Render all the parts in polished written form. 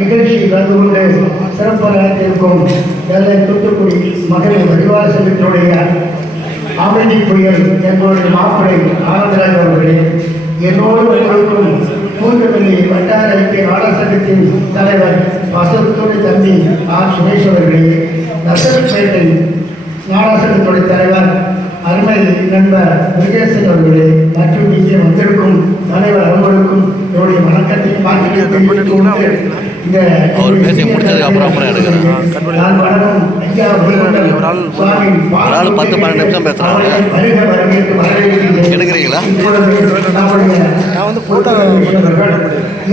நிகழ்ச்சியில் கலந்து கொண்டு சிறப்பாக நெல்லை தூத்துக்குடி மகளிர் வடிவாள சங்கத்தினுடைய அமைதி புயல் எங்களுடைய மாப்பிள்ளை ஆனந்தராஜ் அவர்களே, என்னோடு இருக்கும் மூன்றுவெளி வட்டார ஐக்கிய நாடக சங்கத்தின் தலைவர் வசந்தோடு தம்பி ஆர் சுரேஷ் அவர்களே, நசரப்பேட்டை நாடக சங்கத்துடைய தலைவர் அருமை நண்பர் முருகேசன் அவர்களே மற்றும் இங்கே வந்திருக்கும் தலைவர் அவர்களுக்கும் என்னுடைய வணக்கத்தை எடுக்கிறீங்களா?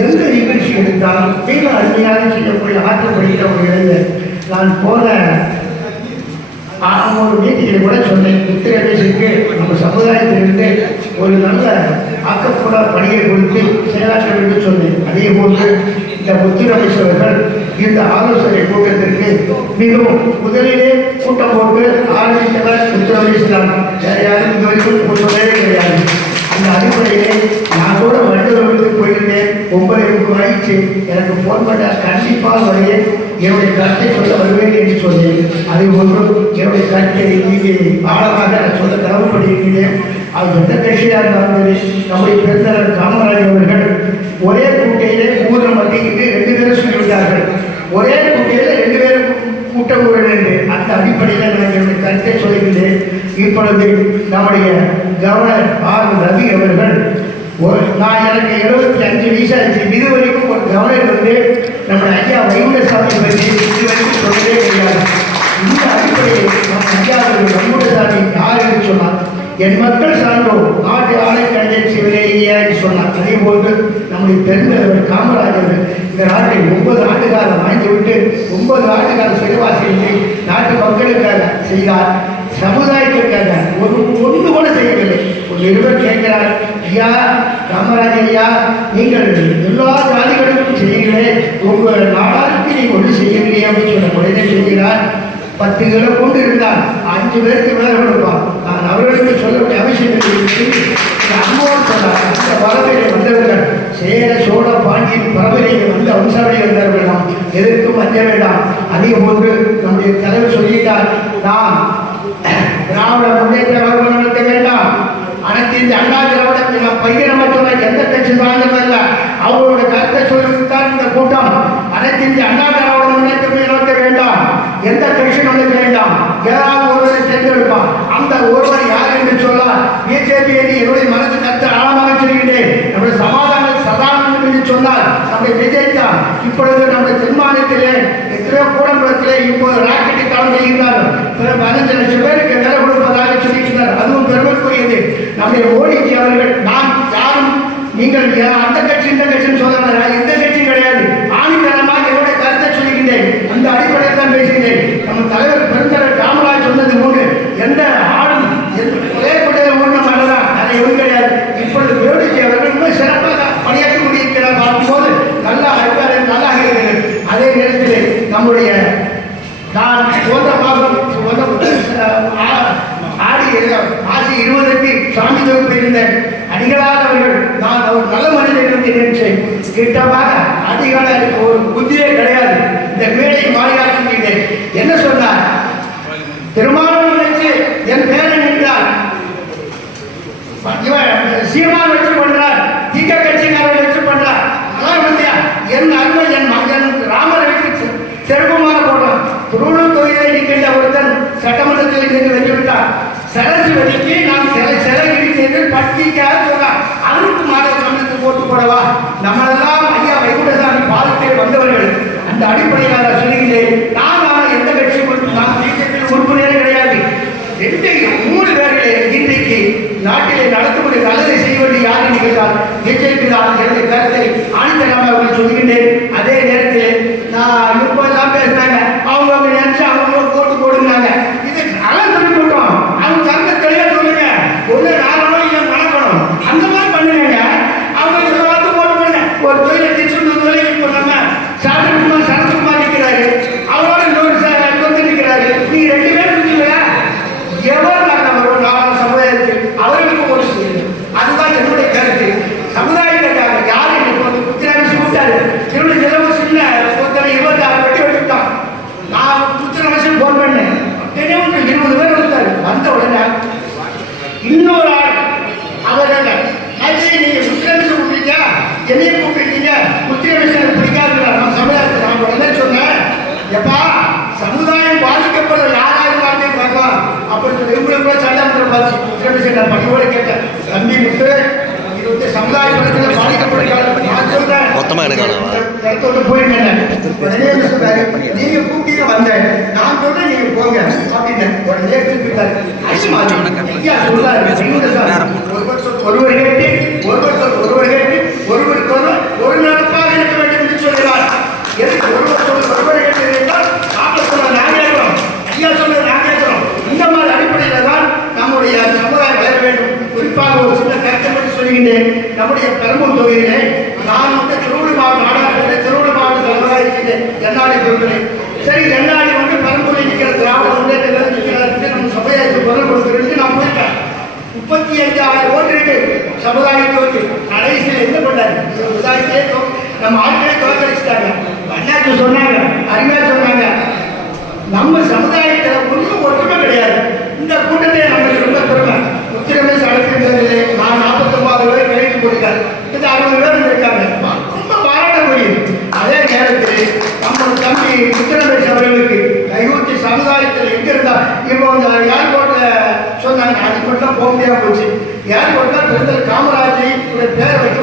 எந்த நிகழ்ச்சி எடுத்தாலும் மிக அருமையாக செய்யக்கூடிய ஆற்றப்படுகிற ஒரு இளைஞர். நான் போன ஒரு மீட்டிங்களை கூட சொன்னேன், உத்தரப்பிரதேசத்துக்கு நம்ம சமுதாயத்திலிருந்து ஒரு நல்ல ஆக்கப்பூர்வ பணியை கொடுத்து செயலாற்ற வேண்டும் சொன்னேன். அதே போன்று இந்த முதலமைச்சர்கள் இந்த ஆலோசனை கூட்டத்திற்கு மிகவும் முதலிலே கூட்டம் போட்டு ஆரம்பித்தவர் முதலமைச்சர். வேற யாரும் இது வரைக்கும் கூட்டமே கிடையாது. அந்த அடிப்படையிலே நான் கூட வண்டலூருக்கு போயிருந்தேன். 9 ஆயிடுச்சு. எனக்கு போன் பண்ண கண்டிப்பாக வருவேன், என்னுடைய கருத்தை சொல்ல வருவேன் என்று சொன்னேன். அதே போன்று என்னுடைய கருத்தை இங்கே ஆழமாக சொல்ல கடமைப்பட்டிருக்கிறேன். அது எந்த கட்சியாக இருந்தாலும் நம்முடைய பெருந்தலைவர் காமராஜர் அவர்கள் ஒரே கூட்டையிலே ஊரில் மத்திக்கிட்டு 2 பேரும் சொல்லிவிட்டார்கள். ஒரே கூட்டையில் 2 பேரும் கூட்டம் கூற வேண்டும். அந்த அடிப்படையில் நான் என்னுடைய கருத்தை சொல்லுகிறேன். இப்பொழுது நம்முடைய கவர்னர் ஆர் ரவி அவர்கள் நான் எனக்கு 75 வயசு ஆச்சு. இது வரைக்கும் ஒரு கவர்னர் வந்து நம்முடைய ஐயா வைகுண்டசாமி பற்றி இது வரைக்கும் சொல்லவே கிடையாது. இந்த அடிப்படையில் நம்ம ஐயா வைகுண்டசாமி யார் என்று சொன்னார், என் மக்கள் சான்றோர் நாட்டு ஆணை கண்டேன் சிவனேயா என்று சொன்னார். அதே போன்று நம்முடைய பெருந்தலைவர் காமராஜர் இந்த நாட்டில் 9 ஆண்டு காலம் வாழ்ந்துவிட்டு 9 ஆண்டு காலம் சிறைவாசியின்றி நாட்டு மக்களுக்காக செய்தார். சமுதாயத்திற்காக ஒன்று கூட செய்யவில்லை. ஒரு நிருபர் கேட்கிறார், ஐயா காமராஜர் ஐயா, நீங்கள் எல்லா ஜாதிகளுக்கும் செய்கிறீர்களே, உங்கள் நாடாருக்கு நீங்கள் ஒன்று செய்யவில்லையே அப்படின்னு சொன்ன உடனே செய்கிறார். 10 கிலோ கொண்டு இருந்தால் 5 பேருக்கு வேலை கொடுப்பார். நான் அவர்களுக்கு சொல்லக்கூடிய அவசியம் அம்மோடு சொன்னார். அந்த பரவையை வந்தவர்கள் சேர சோழ பாண்டியன் பரவலையை வந்து வம்சாவளி வந்தவர்கள் நாம் எதற்கும் அஞ்ச வேண்டாம். அதே போன்று நம்முடைய தலைவர் சொல்லிட்டார், நாம் திராவிட முன்னேற்ற கழகம் நடத்த வேண்டாம், அனைத்து இந்த அண்ணா திராவிட பையனமற்றவங்க எந்த கட்சி சார்ந்ததல்ல, அவங்களோட கருத்தை சொல்லிவிட்டார் இந்த கூட்டம். அனைத்து இந்த அண்ணா திராவிட முன்னேற்றம் நடத்த வேண்டாம், எந்த கட்சி நடத்த வேண்டாம், ஏதாவது ஒருவரை தேர்ந்தெடுப்பான். அந்த ஒருவர் யார் என்று சொன்னார், பிஜேபி என்று என்னுடைய மனது கருத்து ஆழமாக சொல்கிறேன். நம்முடைய சதானந்தம் என்று சொன்னார் நம்முடைய விஜய் தான். இப்பொழுது நம்முடைய தென் மாநிலத்திலே எத்தனையோ கூடங்குளத்திலே இப்போது ராக்கெட்டை கலந்து செய்கிறார்கள். 15 லட்சம் பேருக்கு வேலை கொடுப்பதாக சொல்லியிருக்கிறார். அதுவும் பெருமைக்குரியது. நம்முடைய மோடிஜி அவர்கள் நான் யாரும் நீங்கள் அந்த கட்சி இந்த கட்சின்னு சொல்லுங்க, எந்த கட்சியும் கிடையாது, ஆணித்தரமாக என்னுடைய கருத்தை சொல்லுகின்றேன். அந்த அடிப்படையில் தான் பேசுகிறேன். நம்ம தலைவர் பெருந்தலைவர் காமராஜ் சொன்னது போன்று எந்த ஆளும் ஒரே கொண்டையில் ஓடின மாட்டதான், அதை எதுவும் கிடையாது. இப்பொழுது மோடிஜி அவர்கள் இன்னும் சிறப்பாக பணியாற்றி கொண்டிருக்கிறார். பார்க்கும்போது நல்லா இருக்கிறது. அதே நேரத்தில் நம்முடைய நான் ஆசி 20க்கு சாமி தொகுப்பு இருந்த அடிகளார் அவர்கள் நான் அவர் நல்ல மனிதன் என்று நினைச்சேன். கிட்டமாக அதிகாரம் ஒரு புத்தியே கிடையாது. இந்த மேடை மாறியாற்றி என்ன சொன்னார், திருமாவளவன் வச்சு என் பேரன் என்றார், சீமான் வச்சு பண்றார், திக கட்சிக்காரர் வச்சு பண்றார். அதான் வந்தியா என் அருமை என் மகன் ராமரை வச்சு செருப்பமாக போடுறான். திருவள்ளூர் தொகுதியை இருக்கின்ற ஒருத்தன் சட்டமன்றத்தில் இருந்து வென்றுவிட்டார். சரசு வழிக்கு நான் சிலகிரி செய்து பட்டிக்காக சொன்னார். அவருக்கு மாநில சமயத்துக்கு போட்டு போடவா? நம்மளெல்லாம் ஐயா வைகுண்டசாமி பாதத்தில் வந்தவர்கள். அந்த அடிப்படையில் சொல்லுகிறேன். நான் எந்த கட்சி நான் பிஜேபி உறுப்பினரே கிடையாது. 3 பேர்களே இன்றைக்கு நாட்டிலே நடத்தக்கூடிய நல்லதை செய்ய வேண்டிய யார் நிகழ்ந்தால் பிஜேபி தான் என்னுடைய கருத்தை ஆணித்தரமாக அவர்கள் சொல்லுகின்றேன். அதே நேரத்தில் நான் இப்பெல்லாம் பேசுனாங்க, அவங்க நினைச்சு அவங்க போட்டு போடுனாங்க. இது அழகு சொல்லி போட்டோம். அவங்க கருத்தை தெளிவாக சொல்லுங்க, ஒன்று நானும் இல்லை மணக்கணும், அந்த மாதிரி பண்ணுங்க. அவங்க வார்த்தை போட்டு பண்ணுங்க. ஒரு தொழிலை சொன்னதுல இப்போ இன்னொரு ஆள் அவர்கள் நீங்க முத்திரமிஷம் கூப்பிட்டீங்க, என்னையும் கூப்பிட்டீங்க, முத்திரமிஷம் பிடிக்காது நம்ம சமுதாயத்தில். நான் உடனே சொன்னேன், எப்பா சமுதாயம் பாதிக்கப்படுற யாரா இருந்தாலும் பார்க்கலாம் அப்படின்னு சொல்லி இவங்களுக்கு கூட சட்டம் பார்த்து முத்திரமிஷம் நான் பணியோட கேட்டேன். தம்பி முத்து, இது வந்து சமுதாய படத்தில் பாதிக்கப்படுற நான் சொல்றேன் மொத்தமாக இடத்தோட போயிருந்தேன். நீங்க கூப்பிட்டீங்க வந்தேன், நான் சொல்றேன் நீங்க போங்க அப்படின்னு உடனே கூப்பிட்டாரு. ஐயா சொல்றாரு, ஒருவர் கேட்டு ஒருவர் கேட்டு ஒருவருக்கு ஒரு நடப்பாக இருக்க வேண்டும் என்று சொல்கிறார். எதுக்கு ஒருவர் சொல்ல ஒருவர் கேட்டு என்றால் நாங்கள் சொல்ல நாகேந்திரம், ஐயா சொல்ல நாகேந்திரம். இந்த மாதிரி அடிப்படையில் தான் நம்முடைய சமுதாயம் வளர வேண்டும். குறிப்பாக ஒரு சின்ன கருத்தை பற்றி சொல்லுகின்றேன். நம்முடைய பெரம்பூர் தொகுதியிலே நான் வந்து திருவள்ளூர் மாவட்ட நாடாளுமன்ற திருவள்ளூர் மாவட்ட தலைவராக இருக்கின்றேன். என்னாடி பொறுக்கிறேன். சரி, என்னாடி வந்து பெரம்பூரில் நிற்கிற திராவிட முன்னேற்ற நிற்கிறாருக்கு நம்ம சமுதாயத்துக்கு குரல் கொடுக்கிறதுக்கு நான் போயிட்டேன். 35,000 ஓட்டு இருக்கு சமுதாயத்தோடு. கடைசியில் என்ன பண்ணாரு, சமுதாயத்தையே நம்ம ஆட்களை தோற்கடிச்சிட்டாங்க. அண்ணாக்கு சொன்னாங்க, அருமையா சொன்னாங்க, நம்ம சமுதாயத்தில் ஒன்றும் ஒற்றுமை கிடையாது. இந்த கூட்டத்தை நம்மளுக்கு ரொம்ப பெருமை. முத்திரமை சடத்திலே நான் 49 பேர் கைது போட்டார். இது 60 பேர் இருந்திருக்காங்க. ரொம்ப பாராட்டக்கூடிய. அதே நேரத்தில் நம்ம தம்பி முத்திரமேஷ் அவர்களுக்கு கையூட்டி சமுதாயத்தில் எங்க இருந்தா இப்போ அந்த ஏர்போர்ட்ல சொன்னாங்க, அது மட்டும் போக முடியாம போச்சு. ஏர்போர்ட்ல பெருந்தல் காமராஜ் பேரை வைக்க